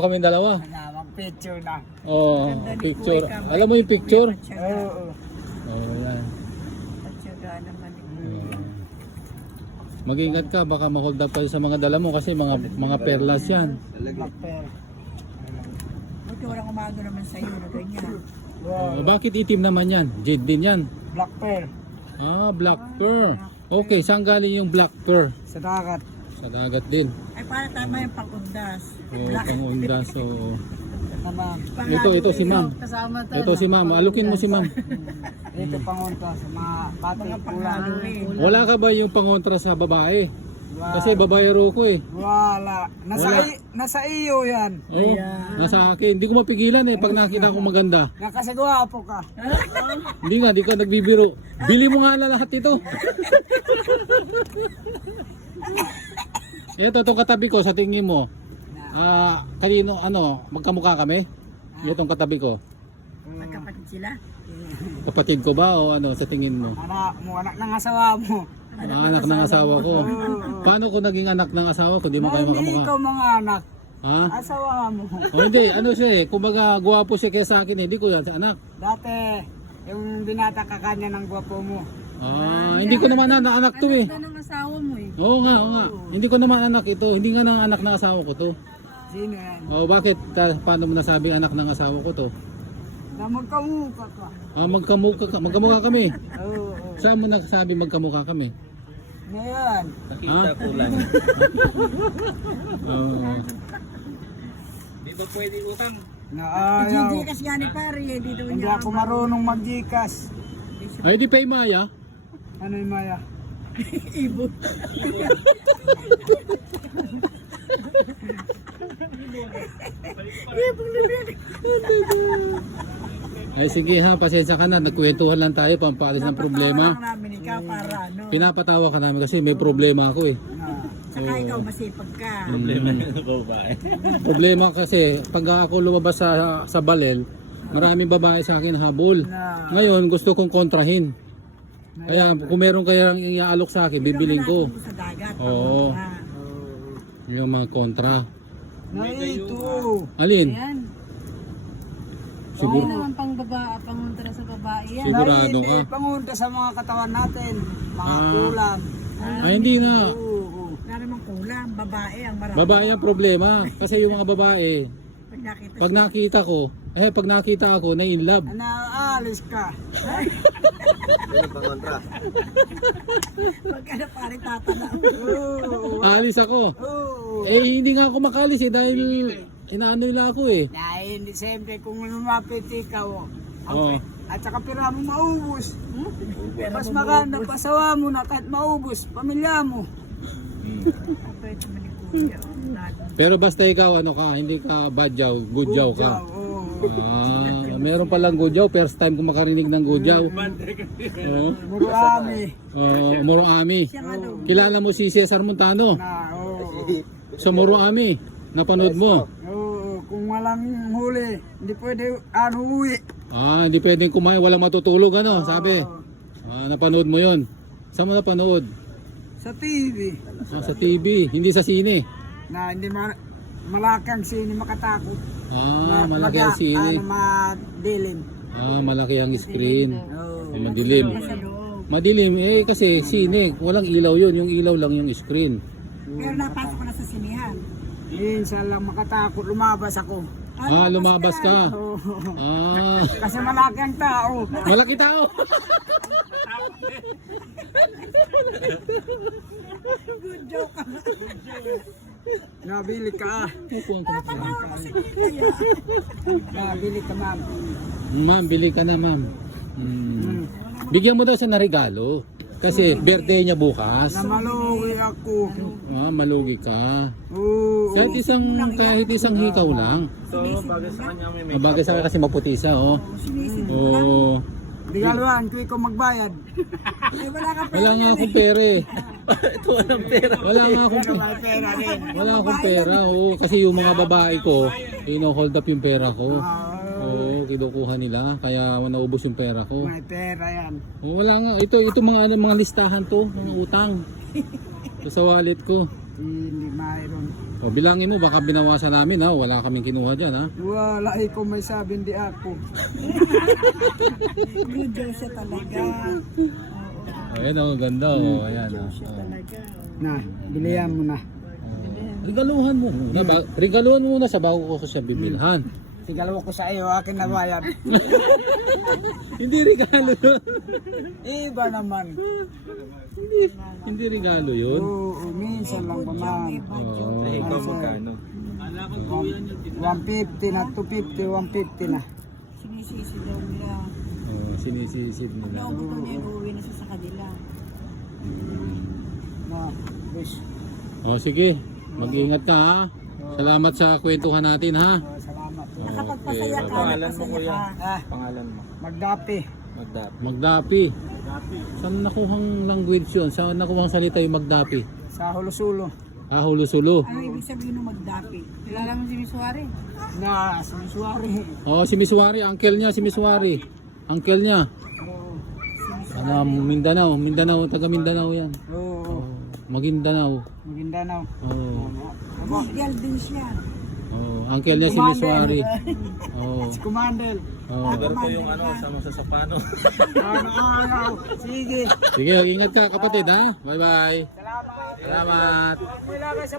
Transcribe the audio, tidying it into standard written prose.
Kami dalawa. Dalawang picture na. Oh, Ganda ni picture. Kuya Kambay. Alam mo yung picture? Oo. Oh, yan. Patsaga naman. Mag-ingat ka, baka ma-hold up kayo sa mga dala mo kasi mga perlas yan. Black pear. Buti walang umago naman sa'yo na ganyan. Oh, bakit itim naman yan? Jade din yan. Black pear. Ah, black pearl. Okay, saan galing yung black pearl? Sa dagat. Sa dagat din. Ay, para tama yung pang-undas. Oh, pang-unda. So, Naman. ito si ma'am. Kasama to. Ito si ma'am. Alukin mo si ma'am. Dito pangunta sa mga bati. Mga pangalo eh. Wala ka ba yung pangontra sa babae? Wala. Kasi babayero ko eh. Wala. Wala. Nasa iyo yan. Oh, nasa akin. Hindi ko mapigilan eh pag nakita ko maganda. Nakasagawa po ka. Hindi nga, di ka nagbibiro. Bili mo nga na lahat ito. Ito, itong katabi ko, sa tingin mo, kanino, magkamukha kami? Itong katabi ko. Magkapatid sila. Kapatid ko ba o ano, sa tingin mo? Anak mo, anak ng asawa mo. Anak ng asawa ko. Paano ko naging anak ng asawa ko? Di mo kayo Hindi makamukha. ikaw mga anak. Ha? Asawa mo. O hindi, ano siya eh, kumbaga gwapo siya kaya sa akin, hindi ko yan sa anak. Dati, yung binata ka kanya ng gwapo mo. Hindi ko naman anak to eh. Anak na ng asawa mo eh. Oo nga, oo nga. Hindi ko naman anak ito. Hindi nga ng anak ng asawa ko to. Sino yan? Bakit? Paano mo nasabing anak ng asawa ko to? Na magkamukha ka. Magkamukha kami. Oo. Saan mo nagsabi magkamukha kami? Ngayon. Nakita ko lang. Di ba pwede utang? Na ayaw. Gigikas nga ni pare eh. Di daw Hindi niya. ako marunong mag-Gcash. Ay, di pa Maya. Ano yung Maya? Ibo. Ay sige ha, pasensya ka na. Nagkwentuhan lang tayo, pampaalis ng problema. Napatawa lang namin ikaw para ano. Pinapatawa ka namin kasi may problema ako eh. Saka ikaw masipag ka. Problema ng babae. Problema kasi pag ako lumabas sa balel, maraming babae sa akin habol. Na. Ngayon gusto kong kontrahin. Kaya kung meron kayang iaalok sa akin, bibiling ko. Sa dagat. Oo. papunta. Yung mga kontra. Na ito. Alin? Ayan. Siguro. Hindi naman pang baba, panguntra sa babae yan. Sigurado ka. Pangunta sa mga katawan natin. Mga kulam. Ay hindi na. Oo. Wala namang kulang. Babae ang marami. Babae ang problema. Kasi yung mga babae, Pag nakita pag nakita ako, na in love. Naalis ka. Pag ano pare tatanaw. Oo. Aalis ako. Oo. Hindi nga ako makalis dahil inaano nila ako eh. Dahil siyempre kung lumapit ikaw. Oo. At saka pera mo maubos. Mas maganda pasawa mo na kahit maubos. Pamilya mo. Pwede naman ni Kuya. Pero basta ikaw hindi ka badyaw, gudyaw ka. Oo. Meron palang gudyaw, first time ko makarinig ng gudyaw. Oo. Marami. Moroami. Siya nga daw. Kilala mo si Cesar Montano? Oo. Sa Moroami. Napanood mo? Oo. Kung walang huli, hindi pwede uwi. Hindi pwedeng kumain, walang matutulog sabi. Oo. Napanood mo 'yon. Saan mo napanood? Sa TV. Sa TV, hindi sa sine. Na hindi malaki ang sini makatakot. Malaki ang sine. Madilim. Malaki ang screen. Oo. Madilim. Sa loob. Madilim kasi sine, walang ilaw 'yon, yung ilaw lang yung screen. Pero napasok ko na sa sinihan. Minsan lang makatakot, lumabas ako. Lumabas ka. Oo. Kasi Kasi malaki ang tao. malaki tao. Good joke ka. Nabili ka. Napatawa kasi di kaya. Nabili ka, ma'am. Ma'am, bili ka na, ma'am. Bigyan mo daw siya ng regalo. Kasi birthday niya bukas. Namalugi ako. Malugi ka. Oo. Kahit isang hikaw lang. So, bagay sa kanya may Mabagay sa akin kasi maputi siya, oh. Sinisid mo. Oo. Regaluhan, tuwi ko magbayad. Ay wala ka Wala nga akong pera eh. Ito walang pera. Wala nga akong Pero may pera din. Wala akong pera, oo. Kasi yung mga babae ko, hold up yung pera ko. Oo, kinukuha nila. Kaya naubos yung pera ko. May pera yan. Wala nga. Ito mga listahan to, mga utang. Ito sa wallet ko. Hindi mayroon. O bilangin mo, baka binawasan namin ha. Wala kaming kinuha dyan ha. Wala ko may sabi, hindi ako. Good girl siya talaga. Ayan o, ganda o. Ayan o. Siya talaga. Na, bilihan mo na. Regaluhan mo muna. Regaluhan mo muna sa bago ko siya bibilhan. Sigalaw ko sa iyo, akin na bayad. Hindi regalo yun. Iba naman. Hindi regalo yun. Oo, minsan lang naman. Oo. Eh, ikaw magkano? 150 na, 250, 150 na. Sinisisi daw nila. Sinisisid nila. Naubot daw niya uuwi na siya sa kanila. Na, wish. O sige, mag-ingat ka ha. Salamat sa kwentuhan natin ha. Salamat. Nakapagpasaya ka, Pangalan mo, napasaya kuya? ka. Ah, Pangalan mo? magdapi. Magdap. Magdapi. Saan nakuhang language yun? Saan nakuhang salita yung magdapi? Sa Hulusulo. Ah, hulusulo. Ano ibig sabihin ng magdapi? Kilala mo si Miss Wari? Na, sumisuari. Oo, si Miswari. Uncle niya si Miswari. Uncle niya. Oo. Ano, Mindanao. Mindanao, taga Mindanao yan. Oo. Maguindanao. Maguindanao. Oo. Legal din siya. Oo, uncle niya si Miswari. Oo. Si Kumandel. Oo. Pero ko yung ano, sama sa sapano. Ano araw. Sige. Sige, ingat ka kapatid ha. Bye-bye. Salamat. Wala ka sa